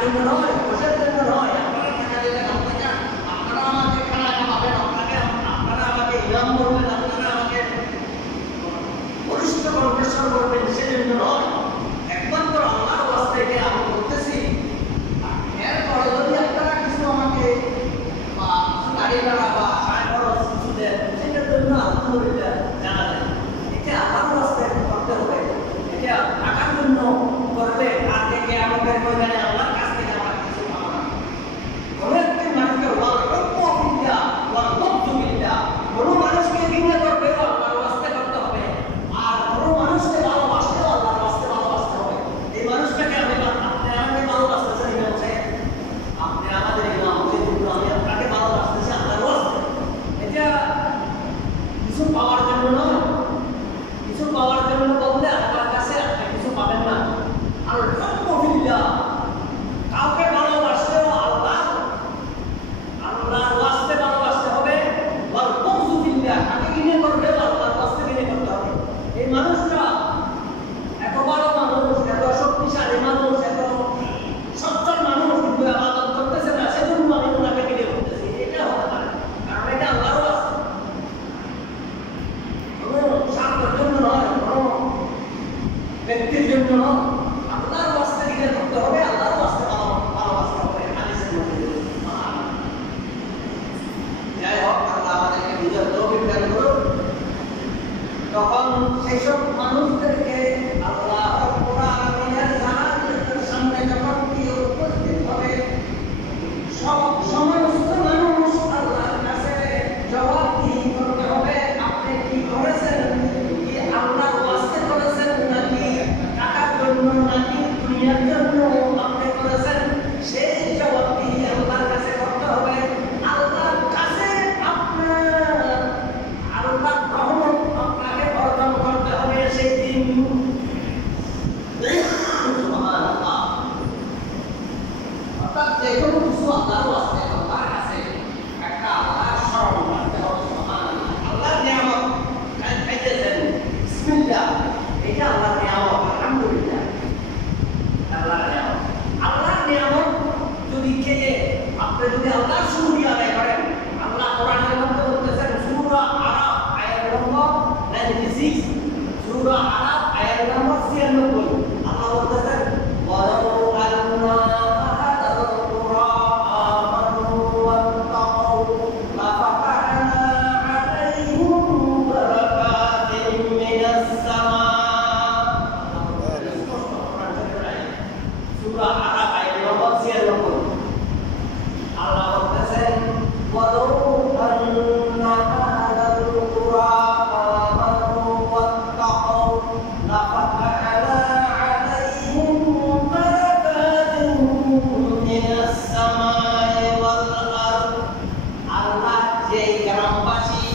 জন্য নয়, বসার জন্য নয়। আপনারা টাকা দিলে আপনারা আমাকে খানা খাওয়াবেন, আপনারা আমাকে ইনাম করবেন, আপনারা আমাকে বলিষ্ঠ কণ্ঠস্বর করবেন, সেজন্য নয়। একমাত্র আল্লাহর ওয়াস্তে আমি বলতেছি। এরপরে যদি আপনারা কিছু আমাকে গাড়ি ভাড়া বা আয় খরচ কিছু দেন, সেটার জন্য আলহামদুলিল্লাহ জানালেন। এটা আল্লাহর ওয়াস্তে করতে হবে। এটা টাকার জন্য করলে আর থেকে আমাদের ময়দানে আল্লাহর কাছ থেকে আমরা কিছু পাবো না। কোনো একটি মানুষকে কোনো মানুষকে ঘৃণা করবেও আল্লাহর ওয়াস্তে করতে হবে, আর কোনো মানুষকে ভালোবাসতেও আল্লাহর ওয়াস্তে ভালোবাসতে হবে। এই মানুষটাকে আপনি আমাকে ভালোবাসতেছেন, আপনি আমাদের আমি আপনাকে ভালোবাসতেছি আল্লাহর ওয়াস্তে। এটা কিছু পাওয়ার জন্য নয়। কিছু পাওয়ার জন্য বললে আপনার কাছে আপনি কিছু পাবেন না। আলহামদুলিল্লাহ, কাউকে ভালোবাসতেও আল্লাহর ওয়াস্তে ভালোবাসতে হবে। আলহামদুলিল্লাহ, কাকে ঘৃণা করবেও আল্লাহর ওয়াস্তে ঘৃণা করতে হবে। এই মানুষটা এত বড় মানুষ, এত শক্তিশালী মানুষ, এত সচ্ছল মানুষ, কিন্তু ইবাদত করতেছে না, সেজন্য আমি ওনাকে ঘৃণা করতেছি। এটা হতে পারে, কারণ এটা আল্লাহর ওয়াস্তে, কোনো স্বার্থের জন্য নয়, কোনো ব্যক্তির জন্য নয়। আল্লাহর ওয়াস্তে ঘৃণা করতে হবে, আল্লাহর ওয়াস্তে ভালোবাসতে হবে। হাদিসের মধ্যে যাই হোক, আল্লাহ আমাদেরকে বুঝার তৌফিক দান করুন। তখন সেসব মানুষদেরকে আল্লাহ রাব্বুল আলামিনের জান্নাতের সামনে যখন কেউ উপস্থিত হবে, সমস্ত মানুষ আল্লাহর কাছে জবাবদিহি করতে হবে। আপনি কি করেছেন? কি আল্লাহর ওয়াস্তে করেছেন, নাকি টাকার জন্য, নাকি দুনিয়ার জন্য আপনি করেছেন? সেই জবাবদিহি আল্লাহর কাছে করতে হবে। আল্লাহর কাছে আল্লাহর রহমত আপনাকে অর্জন করতে হবে সেই দিন। সুবহানাল্লাহ। অর্থাৎ যে কোনো কিছু আল্লাহর ওয়াস্তে, আল্লাহর কাছে একটা আল্লাহর স্মরণ করতে হবে। সুবহানাল্লাহ। আল্লাহর নিয়ামত খাইতেছেন, বিসমিল্লাহ, এটা আল্লাহর নিয়ামত। আলহামদুলিল্লাহ, আল্লাহর নিয়ামত। আল্লাহর নিয়ামত যদি খেয়ে আপনি যদি আল্লাহর শুকরিয়া আদায় করেন, আল্লাহ কোরআনের মধ্যে বলতেছেন, সূরা আরাফ আয়াত নম্বর 96, সূরা আরাফ আয়াত নম্বর 96, আল্লাহ বলতেছেন, ওয়ালাউ আন্না আহাদাল কুরা আমানু ওয়াত্তাকাউ লাফাতাহনা আলাইহিম বারাকাতিন মিনাস সামা। সূরা আরাফ আয়াত নম্বর 96, আল্লাহ বলতেছেন, ওয়ালাউ আন্না আহাদাল কুরা আমানু ওয়াত্তাকাউ লাফাতাহনা আলাইহিম বারাকাতিন মিনাস সামাই ওয়াল আরদ। আল্লাহ যে গ্রামবাসী,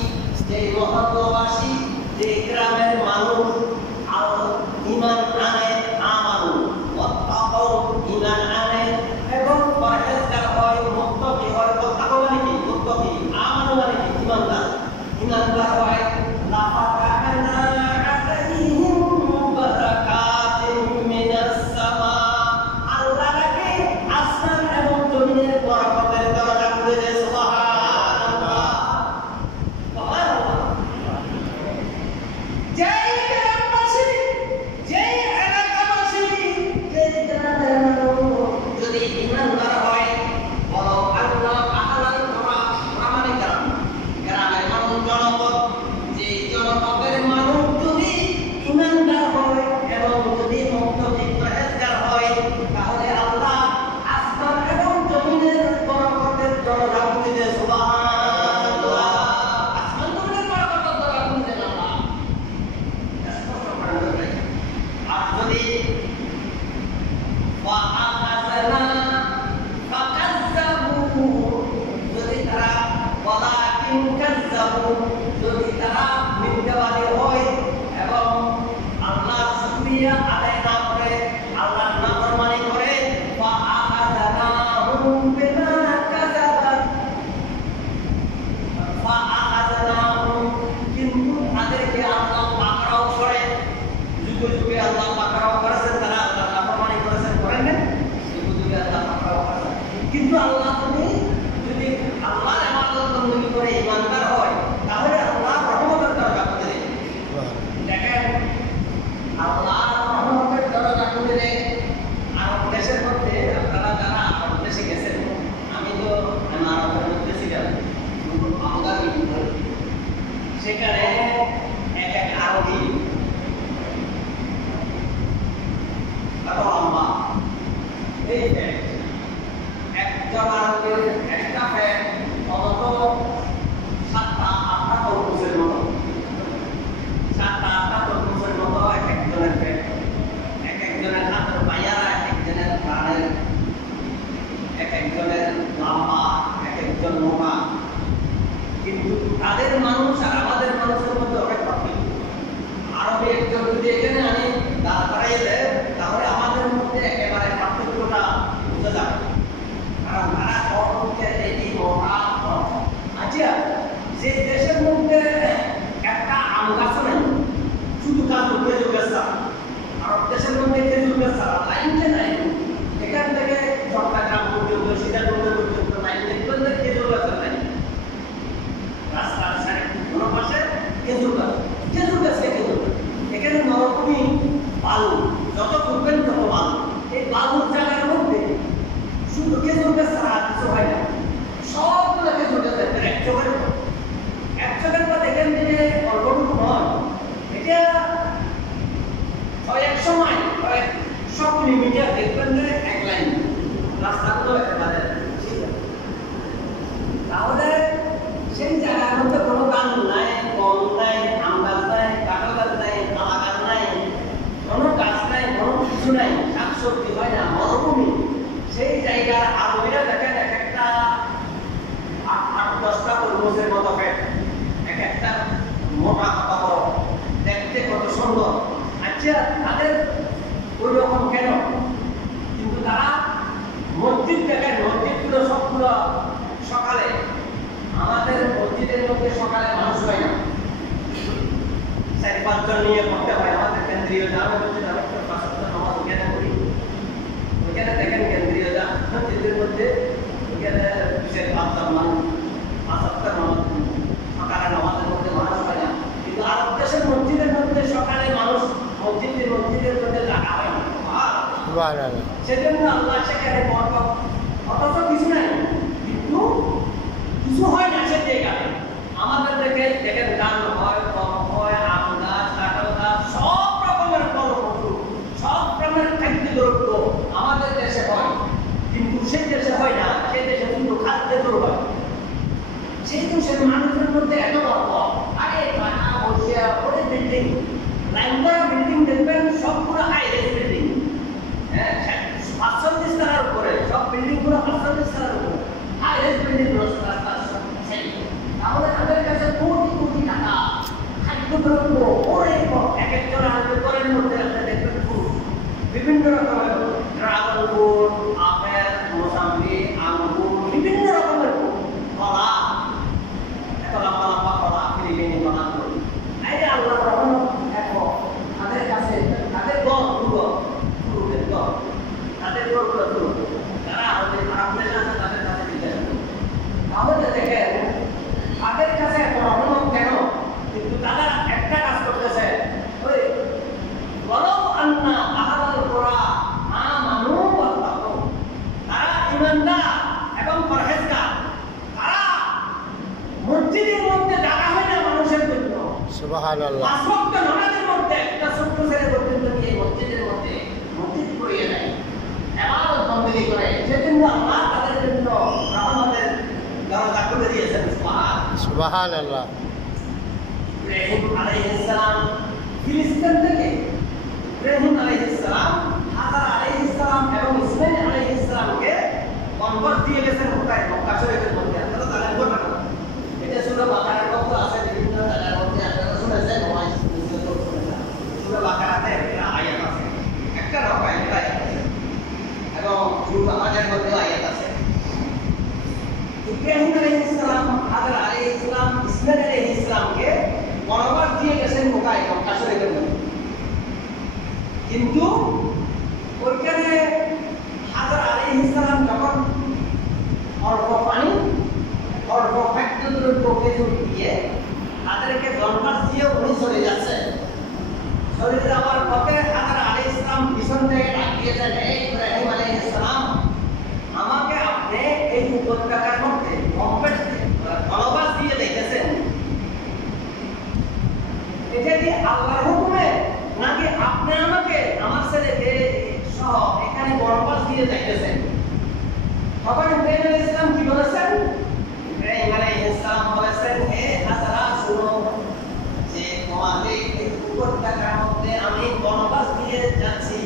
যে মহল্লাবাসী, যে গ্রামের মানুষ ঈমান আনে, আমানু ওয়াত্তাকাউ, ঈমান আনে এবং পরহেজগার হয়, মুত্তাকি হয়। ওয়াত্তাকাউ মানে কি? মুত্তাকি। আমানু মানে কি? ঈমানদার। ঈমানদার হয়। লাফাতাহনা আলাইহিম বারাকাতিন মিনাস সামা। আল্লাহ রাখে আসমান এবং জমিনের বরকতের দরজা খুলে দেয়। সুবহানাল্লাহ, সুবহানাল্লাহ। যেই গ্রামবাসী, যেই এলাকাবাসী, যেই গ্রামের মানুষ যদি ঈমানদার হয়, বলো আল্লাহ আহলাল কুরা, মানে গ্রামের মানুষ, জনপদ, যেই জনপদের মানুষ যদি ঈমানদার হয় এবং যদি মুত্তাকি পরহেজগার হয়, তাহলে আল্লাহ আসমান এবং জমিনের বরকতের দরজা খুলে দেয়। সুবহানাল্লাহ। আসমান জমিনের বরকতের দরজা খুলে দেন আল্লাহ। আর যদি ওয়াআখাযনা ফাকাজ্জাবু, যদি তারা ওয়ালাকিন কাজ্জাবু, যদি তারা মিথ্যাবাদী হয় এবং আল্লাহর শুকরিয়া আদায় না করে, আল্লাহর নাফরমানি করে, ফাআখাযনাহুম বিমা কাযাবাত, ফাআখাযনাহুম, কিন্তু তাদেরকে আল্লাহ পাকড়াও করে। যুগে যুগে আল্লাহ পাকড়াও করেছেন, তারা আল্লাহর নাফরমানি করেছেন, করেন না? যুগে যুগে আল্লাহ এক একজনের লম্বা, এক একজন মোটা, কিন্তু তাদের মানুষ আর আমাদের মানুষের মধ্যে অনেক পার্থক্য। আরবে একজন যদি এখানে আনি দাঁড় করাই দেয়, তাহলে আমাদের মধ্যে একেবারে পার্থক্যটা বোঝা যাবে। কারণ তারা সর্বকে এটি মোটা। আচ্ছা, যে দেশের মধ্যে একটা আম গাছ নেই, শুধু কাজু খেজুর গাছ, আরব দেশের মধ্যে খেজুর গাছ লাইনটা নাই, এখান থেকে চট্টগ্রাম পর্যন্ত সিরাজগঞ্জ পর্যন্ত লাইন দেখবেন যে খেজুর গাছ নাই। রাস্তার সাইড কোনো পাশে খেজুর গাছ, খেজুর গাছে খেজুর গাছ। এখানে মরুভূমি, বালু, যত ঘুরবেন তত বালু। এই বালুর জায়গার মধ্যে শুধু খেজুর গাছ ছাড়া কিছু হয় না। সবগুলো খেজুর গাছ এক চোখের পর দেখেন যে অল্পটুকু নয়, এটা এক সময় 100 কিলোমিটার দেখবেন যে এক লাইন রাস্তাগুলো একেবারে। তাহলে সেই জায়গার মধ্যে কোনো গান নাই, কল নাই, আম গাছ নাই, কাঁঠাল গাছ নাই, কলা গাছ নাই, কোনো গাছ নাই, কোনো কিছু নাই, শাকসবজি হয় না, মরুভূমি। সেই জায়গার আরবিরা দেখেন এক একটা 8-10টা তরমুজের মতো পেট, এক একটা মোটা কত বড়, দেখতে কত সুন্দর। আচ্ছা, তাদের ওই রকম কেন? কিন্তু তারা মসজিদ দেখেন, মসজিদগুলো সবগুলো সকালে, আমাদের মসজিদের মধ্যে সকালে মানুষ হয় না, 4-5 জন নিয়ে পড়তে হয়। আমাদের কেন্দ্রীয় জামে মসজিদ, আমি 5 সপ্তাহ নামাজ ওখানে পড়ি। ওইখানে দেখেন কেন্দ্রীয় মসজিদের মধ্যে ওইখানে 5 জন মানুষ, 5 সপ্তাহ নামাজ, সকালে নামাজের মধ্যে মানুষ হয় না। কিন্তু আরব দেশের মসজিদের মধ্যে সকালে মানুষ মসজিদের মধ্যে লাগা হয় না। সেজন্য আল্লাহ সেখানে বরকত, অথচ কিছু নাই, কিন্তু কিছু হয় না সে জায়গায়। আমাদের দেখেন ধান হয়, গম হয়, আম গাছ, কাঁঠাল গাছ, সব রকমের ফল ফসল, সব রকমের খাদ্য দ্রব্য আমাদের দেশে হয়, কিন্তু সেই দেশে হয় না। সেই দেশে কিন্তু খাদ্য হয়। সেই দেশের মানুষের মধ্যে এত গর্ব, আরে কানা বসিয়া ওরে বিল্ডিং, লাইন করা বিল্ডিং দেখবেন সবগুলো হাই রেঞ্জ বিল্ডিং, হ্যাঁ 45 তলার উপরে, সব বিল্ডিং গুলো 45 তলার উপরে, হাই রেঞ্জ বিল্ডিং। তাহলে তাদের কাছে কোটি কোটি টাকা খাদ্য দ্রব্য, ওরে এক একজন আন্দোলনের মধ্যে আপনি দেখবেন বিভিন্ন রকমের ড্রাগন ফ্রুট, আপেল, মোসাম্বি, আঙ্গুর, বিভিন্ন রকমের কলা, এত লম্বা লম্বা কলা, ফিলিপিনি কলা। এই যে আল্লাহ রহমত, দেখো তাদের কাছে তাদের গড় তাদের গড়গুলো তারা আমাদের আছে, তাদের কাছে দিতে হবে। তাহলে দেখেন তাদের কাছে এত রহমত কেন? কিন্তু তারা একটা কাজ করতেছে, ওই বলো আন্না আহাদাল কোরা আমানু ওয়াত্তাকু, তারা ঈমানদার এবং পরহেজগার। তারা মসজিদের মধ্যে জায়গা হয় না মানুষের জন্য, সুবহানাল্লাহ। 5 ওয়াক্ত নামাজের মধ্যে একটা ছোট্ট ছেলে পর্যন্ত গিয়ে মসজিদের মধ্যে মসজিদ করিয়ে দেয়, ইবাদত বন্দেগী করে। সেজন্য আল্লাহ তাদের জন্য রহমতের দরজা খুলে দিয়েছেন। সুবহানাল্লাহ। ইব্রাহিম আলাইহিস সালাম ফিলিস্তিন থেকে, ইব্রাহিম আলাইহিস সালাম, হাজার আলাইহিস সালাম এবং ইসমাঈল আলাইহিস সালামকে কনভার্ট দিয়ে গেছেন মক্কা শরীফের মধ্যে। আপনারা জানেন ঘটনা, এটা সূরা বাকারার মধ্যে আছে, বিভিন্ন জায়গার মধ্যে আপনারা শুনেছেন, সূরা বাকারাতে একটা আয়াত আছে, একটা রকম একটা আয়াত আছে, এবং সূরা আয়াতের মধ্যে আয়াত আছে। ইব্রাহিম আলাইহিস সালাম, হাজার আলাইহিস সালাম, ইসমাঈল আলাইহিস সালামকে বরাবর দিয়ে গেছেন মক্কা শরীফের মধ্যে। কিন্তু ওইখানে হাজার আলাইহিস সালাম যখন অল্প পানি, অল্প খাদ্যদ্রব্য খেজুর দিয়ে তাদেরকে জন্মাস দিয়ে উনি চলে যাচ্ছে। চলে যাওয়ার পথে হাজার আলাইহিস সালাম পিছন থেকে ডাক দিয়েছেন, এই ইব্রাহিম আলাইহিস সালাম, আমাকে আপনি এই উপত্যকার মধ্যে জলবাস দিয়ে দেখেছেন, এটা কি আল্লাহর হুকুমে, নাকি আপনি আমাকে আমার ছেলেকে সহ এখানে জলবাস দিয়ে দেখেছেন? তখন ইব্রাহিম আলাইহিস সালাম কি বলেছেন? ইব্রাহিম আলাইহিস সালাম বলেছেন, হে হাজারা, শুনো যে তোমাদের এই উপত্যকার মধ্যে আমি বনবাস দিয়ে যাচ্ছি,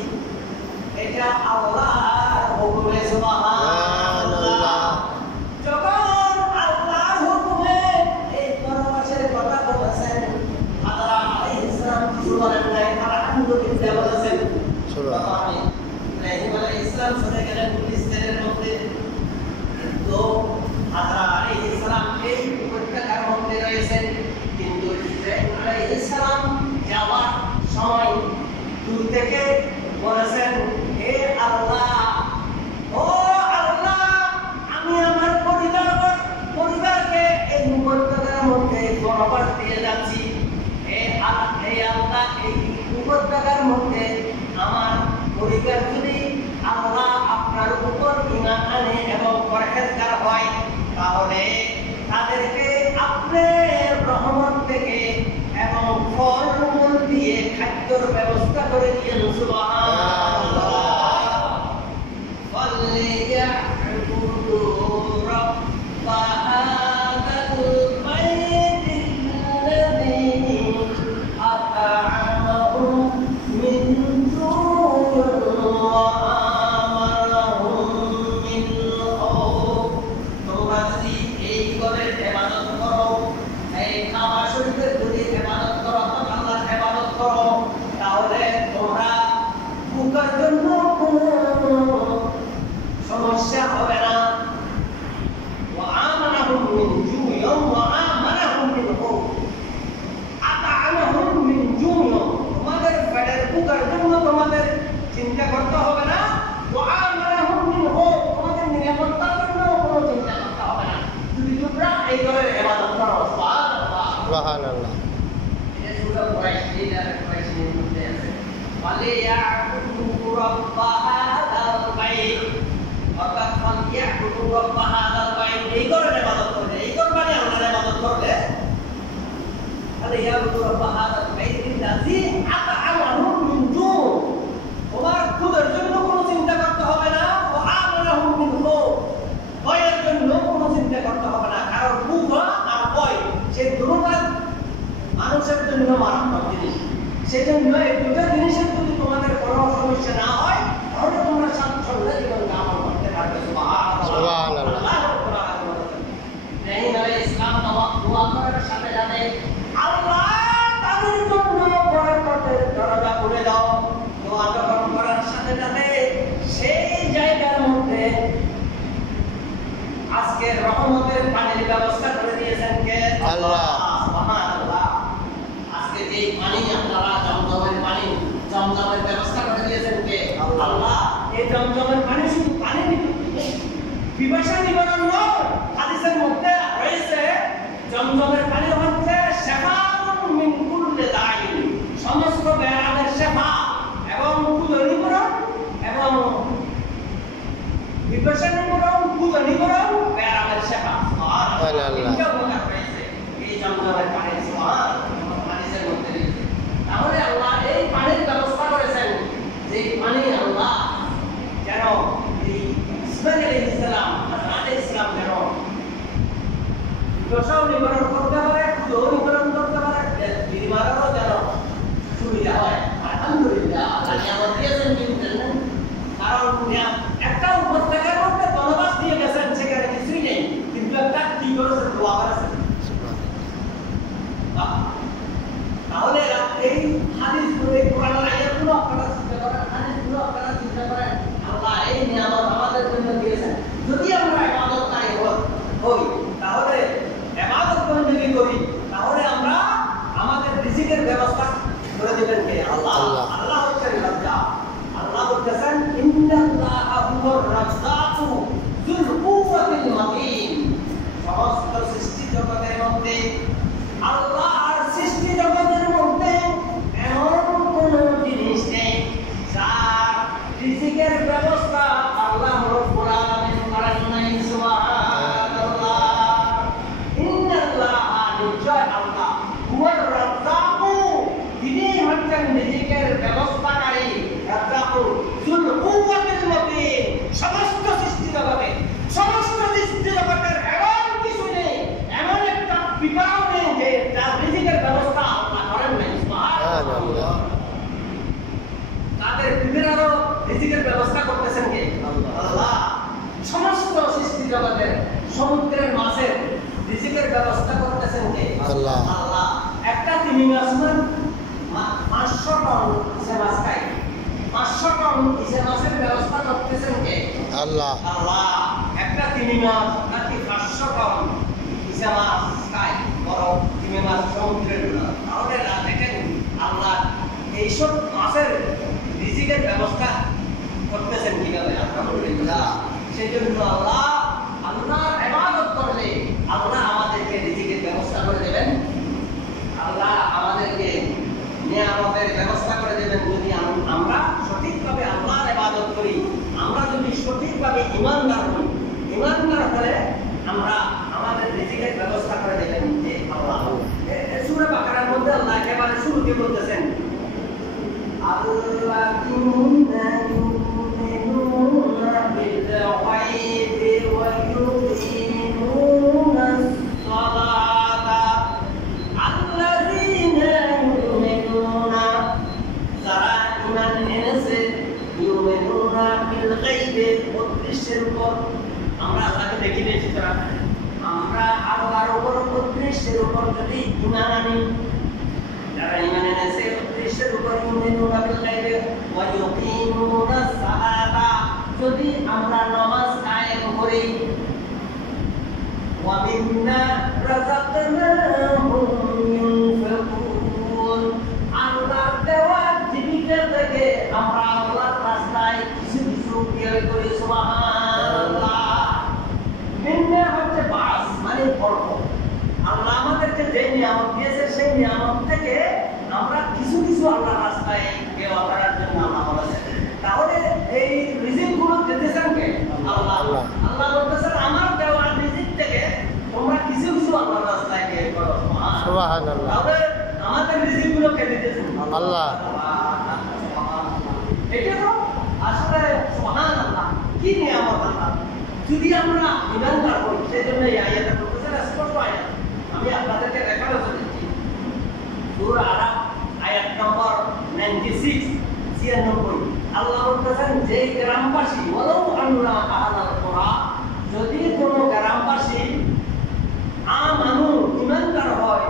এটা আল্লাহর হুকুমে। সুবহানাল্লাহ। পরহেজগার হয় তাহলে তাদেরকে আপনার রহমত থেকে এবং ফলমূল দিয়ে খাদ্যর ব্যবস্থা করে দিয়েন। সুবহানাল্লাহ। فليعبدوا رب هذا البيت الذي أطعمهم من جوع وآمنهم من خوف। তোমরা যদি এই ঘরের ইবাদত করো, এই কাবা শরীফের যদি ইবাদত করো, আল্লাহর ইবাদত করো, তাহলে তোমরা বুকের জন্য সমস্যা হবে না। وآمنهم من جوع وآمنهم من خوف। أطعمهم من جوع তোমাদের পেটের বুকের জন্য তোমাদের চিন্তা করতে হবে না। وآمنهم من خوف তোমাদের নিরাপত্তার জন্য কোনো চিন্তা করতে হবে না যদি তোমরা এই ঘরের ইবাদত করো। সুবহানাল্লাহ সুবহানাল্লাহ। এটা সূরা কুরাইশ এর মধ্যে আছে فليعبدوا رب هذا البيت অর্থাৎ فليعبدوا رب هذا البيت এই ঘরের ইবাদত করলে, এই ঘর মানে আল্লাহর ইবাদত করলে فليعبدوا رب هذا البيت الذي أطعمهم من جوع তোমার ক্ষুধার জন্য কোনো চিন্তা করতে হবে না। وآمنهم من خوف ভয়ের জন্য কোনো চিন্তা করতে হবে না। কারণ ক্ষুধা আর ভয় সেই দুটোটা মানুষের জন্য মারাত্মক জিনিস। সেজন্য এই দুটো জিনিসের যদি তোমাদের কোনো সমস্যা না হয় তাহলে তোমরা স্বাচ্ছন্দ্যে জীবন যাপন করতে পারবে। সুবহানাল্লাহ। ইসলাম দোয়া করার সাথে সাথে আল্লাহ তাদের জন্য বরকতের দরজা খুলে দাও। দোয়া যখন করার সাথে সাথে সেই জায়গার মধ্যে আজকের রহমতের পানির ব্যবস্থা করে দিয়েছেন কে? আল্লাহ। সুবহানাল্লাহ। আজকে যে পানি আপনারা জমজমের পানি, জমজমের ব্যবস্থা করে দিয়েছেন কে? আল্লাহ। এই জমজমের পানি শুধু পানি পিপাসা নিবারণ নয়, হাদিসের মধ্যে রয়েছে জমজমের পানি হচ্ছে শিফাউন মিন কুল্লি দাইন, সমস্ত ব্যাধির শিফা এবং ক্ষুধা নিবারণ এবং পিপাসা নিবারণ, ক্ষুধা নিবারণ, ব্যাধির শিফা। সুবহানাল্লাহ। এটা উপকার রয়েছে এই জমজমের পানি। সুবহানাল্লাহ। হাদিসের মধ্যে রয়েছে। তাহলে আল্লাহ এই পানির ব্যবস্থা করেছেন যে পানি আল্লাহ যেন এই ইসমাঈল আলাইহিস সালাম, হযরত আলাইহিস সালাম যেন দশাও নিবারণ করতে পারে, ক্ষুধাও নিবারণ করতে পারে, বিমারও যেন সুবিধা হয়। আলহামদুলিল্লাহ। আল্লাহ নিয়ামত দিয়েছেন কিন্তু কারণ একটা উপত্যকার মধ্যে বনবাস দিয়ে গেছেন, সেখানে কিছুই নেই, কিন্তু একটা কি করেছেন? দোয়া করেছেন। তাহলে এই হাদিসগুলো, এই কোরআনের আয়াতগুলো আপনারা চিন্তা করেন, হাদিসগুলো আপনারা চিন্তা করেন, আল্লাহ এই নিয়ামত আমাদের জন্য দিয়েছেন। যদি আমরা ইবাদতকারী হই তাহলে ইবাদত বন্দেগী করি তাহলে আমরা আমাদের রিজিকের ব্যবস্থা করে দিবেন কে? আল্লাহ। আল্লাহ হচ্ছেন রাজ্জাক। আল্লাহ বলতেছেন ইন্নাল্লাহা হুয়ার রাজ্জাকু যুল কুওয়াতিল মাতিন। সমস্ত সৃষ্টি জগতের মধ্যে আল্লাহর সৃষ্টি জগতের মধ্যে এমন কোন জিনিস নেই যার রিজিকের ব্যবস্থা আল্লাহ রাব্বুল আলামিন করেন নাই। সুবহানাল্লাহ। ইন্নাল্লাহা নিশ্চয় আল্লাহ হুয়ার রাজ্জাকু, তিনি হচ্ছেন রিজিকের ব্যবস্থাকারী। রাজ্জাকু যুল কুওয়াতিল মাতিন। সমস্ত সৃষ্টি জগতে, সমস্ত সৃষ্টি জগতের এমন কিছু নেই, এমন একটা বিকার নেই যে যার রিজিকের ব্যবস্থা আল্লাহ করেন নাই। সুবহানাল্লাহ। তাদের বিভিন্ন রিজিকের ব্যবস্থা করতেছেন কে? আল্লাহ। সমস্ত সৃষ্টি জগতের, সমুদ্রের মাছের রিজিকের ব্যবস্থা করতেছেন কে? আল্লাহ। আল্লাহ। একটা তিমি মাছ 500 টন ইসে মাছ খায়, 500 টন ইসে মাছের ব্যবস্থা করতেছেন কে? আল্লাহ। আল্লাহ। একটা তিমি মাছ নাকি 500 টন ইসে মাছ খায়, বড় তিমি মাছ সমুদ্রের। তাহলে দেখেন আল্লাহ এইসব মাছের রিজিকের ব্যবস্থা করতেছেন কিভাবে? আলহামদুলিল্লাহ। সেই জন্য আল্লাহ, আল্লাহর ইবাদত করলে আল্লাহ আমাদেরকে রিজিকের ব্যবস্থা করে দেবেন। আল্লাহ আমাদেরকে নিয়ামতের ব্যবস্থা করে দেবেন যদি আমরা সঠিকভাবে আল্লাহর ইবাদত করি। আমরা যদি সঠিকভাবে ঈমানদার হই, ঈমানদার শুরুতে বলতেছেন আল্লাযীনা ইউমিনুনা বিল গায়বি ওয়া ইউকিমুনাস সালাতা আল্লাযীনা ইউমিনুনা যারা ঈমান এনেছে ইউমিনুনা বিল গায়বি অদৃশ্যের উপর আমরা আল্লাহকে দেখি না সুতরাং আমরা আল্লাহর উপর অদৃশ্যের উপর যদি ঈমান আনি যারা ঈমান এনেছে অদৃশ্যের উপর ইউমিনুনা বিল গায়বি ওয়া ইউকিমুনাস সালাতা যদি আমরা নামাজ কায়েম করি ওয়া মিন্না রাযাকনাহুম ইউনফিকুন আল্লাহর দেওয়া জীবিকা থেকে আমরা আল্লাহর রাস্তায় কিছু কিছু ব্যয় করি সুবহানাল্লাহ মিন্না হচ্ছে বাস মানে অল্প আল্লাহ আমাদেরকে যে নিয়ামত দিয়েছে সেই নিয়ামত থেকে আমরা কিছু কিছু আল্লাহর রাস্তায় ব্যয় করার জন্য আল্লাহ বলেছেন তাহলে এই রিজিকগুলো দিতেছেন কে আল্লাহ আল্লাহ বলতেছেন আমার দেওয়া রিজিক থেকে তোমরা কিছু কিছু আল্লাহর রাস্তায় ব্যয় করো সুবহানাল্লাহ তাহলে আমাদের রিজিকগুলো কে দিতেছেন আল্লাহ এটা তো আসলে সুবহানাল্লাহ কি নিয়ামত আল্লাহ যদি আমরা ইমানদার হই সেজন্য এই আয়াতটা বলতেছেন স্পষ্ট আয়াত আমি আপনাদেরকে রেফারেন্স দিচ্ছি সূরা আরাফ আয়াত নম্বর 96 96 আল্লাহ বলতেছেন যে গ্রামবাসী ওয়ালাউ আন্না আহলাল কুরা যদি কোনো গ্রামবাসী আমানু ইমানদার হয়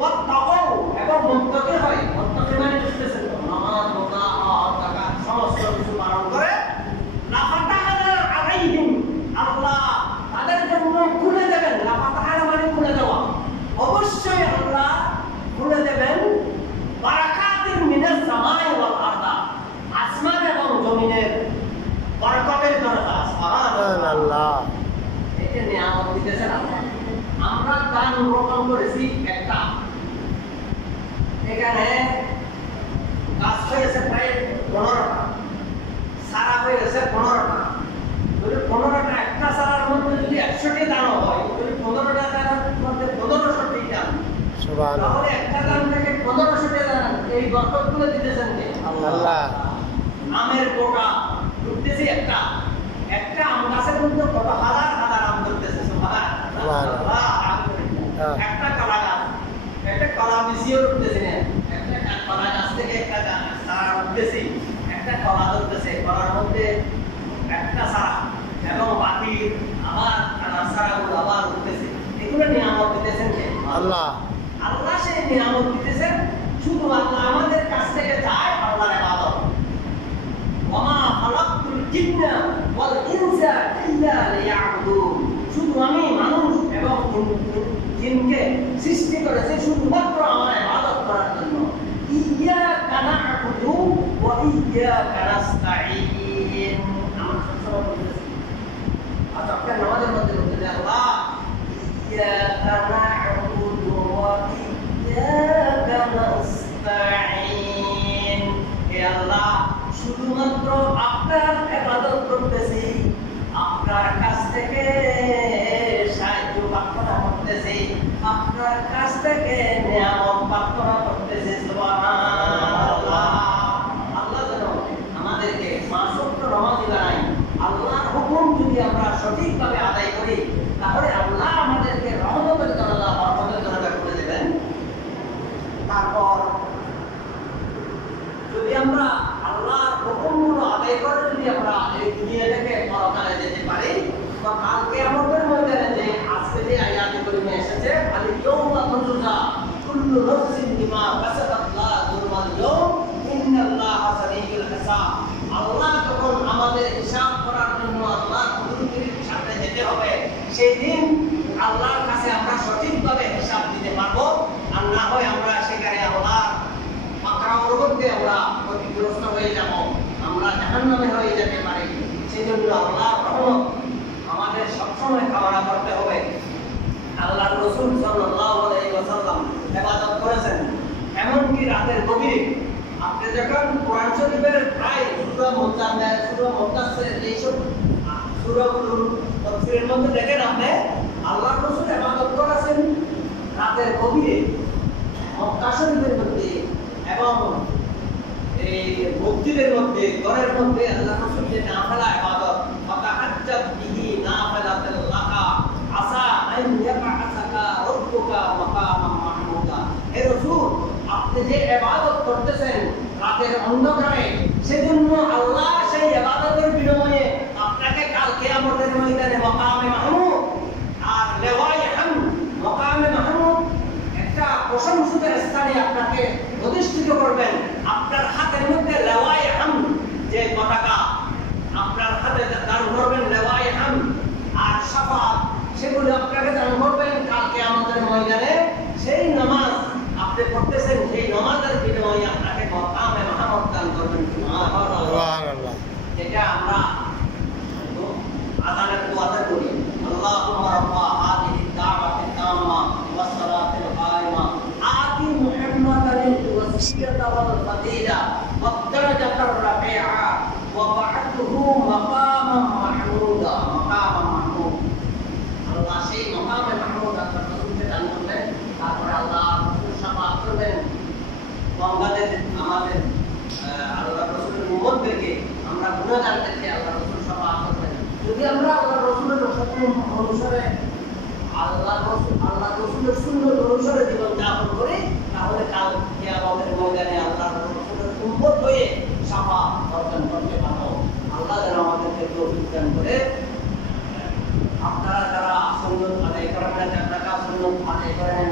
ওয়াত্তাকাউ এবং মুত্তাকি হয় মুত্তাকি মানে বুঝতেছেন নামাজ রোজা হজ যাকাত সমস্ত কিছু পালন করে লাফাতাহানা আলাইহিম আল্লাহ তাদের জন্য খুলে দেবেন লাফাতাহানা মানে খুলে দেওয়া অবশ্যই আল্লাহ খুলে দেবেন বারাকাতিন মিনাস সামাই ওয়াল আরদ আসমান এবং জমিনের বরকতের দরজা সুবহানাল্লাহ এটা নিয়ামত দিতেছেন আল্লাহ আমরা দান রোপণ করেছি একটা এখানে গাছ হয়েছে প্রায় 15টা সারা হয়েছে 15টা যদি 15টা একটা সারার মধ্যে যদি 100টি দান হয় যদি 15টা দানের মধ্যে 1500টি দান সুবহানাল্লাহ তাহলে একটা দান থেকে 1500টি দান এই বরকতগুলো দিতেছেন কে আল্লাহ আমের গোটা উঠতেছে একটা একটা আম গাছের মধ্যে কত হাজার হাজার আম ধরতেছে সুবহানাল্লাহ একটা কলা গাছ একটা কলা মিশিয়ে উঠতেছে না একটা কলা গাছ থেকে একটা সারা উঠতেছে একটা কলা ধরতেছে কলার মধ্যে একটা সারা এবং বাকি আবার সারাগুলো আবার উঠতেছে এগুলো নিয়ামত দিতেছেন কে আল্লাহ আল্লাহ সেই নিয়ামত দিতেছেন শুধুমাত্র আমাদের কাছ থেকে যায় আল্লাহর ইবাদত ওমা খালাকতুল জিন্না ওয়াল ইনসা ইল্লা লিয়াবুদুন শুধু আমি মানুষ এবং জিনকে সৃষ্টি করেছি শুধুমাত্র আমার ইবাদত করার জন্য ইয়াকা না'বুদু ওয়া ইয়াকা নাস্তাঈন আমার সবসময় বলতেছি আচ্ছা আপনার নামাজের মধ্যে বলতে আল্লাহ ইয়াকা না'বুদু ওয়া ইয়াকা নাস্তাঈন হে আল্লাহ শুধুমাত্র আপনার ইবাদত করতেছি আপনার কাছ থেকে সাহায্য প্রার্থনা করতেছি আপনার কাছ থেকে নিয়ামত প্রার্থনা করতেছি সুবহানাল্লাহ আল্লাহ যেন আমাদেরকে পাঁচ ওয়াক্ত নামাজ বানায় আল্লাহর হুকুম যদি আমরা সঠিকভাবে আদায় করি তাহলে আল্লাহ আমাদেরকে রহমতের দরজা বরকতের দরজা খুলে দেবেন তারপর যদি আমরা আল্লাহর হুকুমগুলো আদায় করে যদি আমরা এই দুনিয়া থেকে পরকালে যেতে পারি বা কালকে আমাদের ময়দানে যে আজকে যে আয়াতে করিমে এসেছে আল ইয়াউমা তুজা কুল্লু নাফসিন বিমা কাসাবাত লা যুলমাল ইয়াউম ইন্নাল্লাহা সারিউল হিসাব আল্লাহ যখন আমাদের হিসাব করার জন্য আল্লাহর হুজুরের সামনে যেতে হবে সেই দিন আল্লাহর কাছে আমরা সঠিকভাবে হিসাব দিতে পারবো আর না হয় আমরা সেখানে আল্লাহর পাকড়াওর মধ্যে আমরা ক্ষতিগ্রস্ত হয়ে যাব আমরা জাহান্নামে হয়ে যেতে পারি সেজন্য আল্লাহর রহমত আমাদের সবসময় কামনা করতে হবে আল্লাহর রাসূল সাল্লাল্লাহু আলাইহি ওয়াসাল্লাম ইবাদত করেছেন এমনকি রাতের গভীরে আপনি যখন কোরআন শরীফের প্রায় সূরা মুজাম্মিল সূরা মুদাসসির এইসব সূরাগুলোর তাফসীরের মধ্যে দেখেন আপনি আল্লাহর রাসূল ইবাদত করেছেন রাতের গভীরে মক্কা শরীফের মধ্যে এবং এই মসজিদের মধ্যে ঘরের মধ্যে আল্লাহ রাসূল যে নাফিলা ইবাদত ফাতাহাজ্জাব বিহি নাফিলাতাল লাকা আসা আন ইয়াবআসাকা রাব্বুকা মাকামান মাহমুদা। হে রাসূল, আপনি যে ইবাদত করতেছেন রাতের অন্ধকারে, সেজন্য আল্লাহ সেই ইবাদতের বিনিময়ে আপনাকে কাল কিয়ামতের ময়দানে মাকামে মাহমুদ আর লেওয়ায়ে হামদ, মাকামে মাহমুদ একটা প্রশংসিত স্থানে আপনাকে প্রতিষ্ঠিত করবেন। আপনার হাতের মধ্যে লেওয়ায়ে হামদ যে পতাকা আপনার হাতে দান করবেন, লেওয়ায়ে হামদ আর শাফাআত সেগুলো আপনাকে দান করবেন কাল কিয়ামতের ময়দানে। সেই নামাজ আপনি পড়তেছেন, সেই নামাজের বিনিময়ে আপনাকে মাকামে মাহমুদ দান করবেন। সুবহানাল্লাহ। এটা আমরা আযানের দোয়াতে করি, আল্লাহুম্মা রাব্বা হাযিহি দাওয়াতি তাম্মা ওয়াস সালাতিল কায়িমা আতি মুহাম্মাদান ওয়াসিয়াতা ওয়াল ফাদিলা ওয়াদ দারাজাতার রাফিআ ওয়া বা'আথহু মাকামান মাহমুদা। মাকামান মাহমুদ, আল্লাহ সেই মাকামে মাহমুদ আল্লাহ রাসূলকে দান করলেন। তারপরে আল্লাহ রাসূল শাফাআত করবেন আমাদের আল্লাহ রাসূলের উম্মতদেরকে, আমরা গুনাহগারদেরকে আল্লাহ রাসূল শাফাআত করবেন। যদি আমরা আল্লাহ রাসূলের হুকুম অনুসারে আল্লাহ রাসূলের সুন্নাত অনুসারে জীবন যাপন করি, তাহলে কাল কিয়ামতের ময়দানে আল্লাহ রাসূলের উম্মত হয়ে শাফাআত অর্জন করতে পারবো। আল্লাহ যেন আমাদেরকে তৌফিক দান করে। আপনারা যারা সুন্নাত আদায় করেন না, যারা সুন্নাত আদায় করেন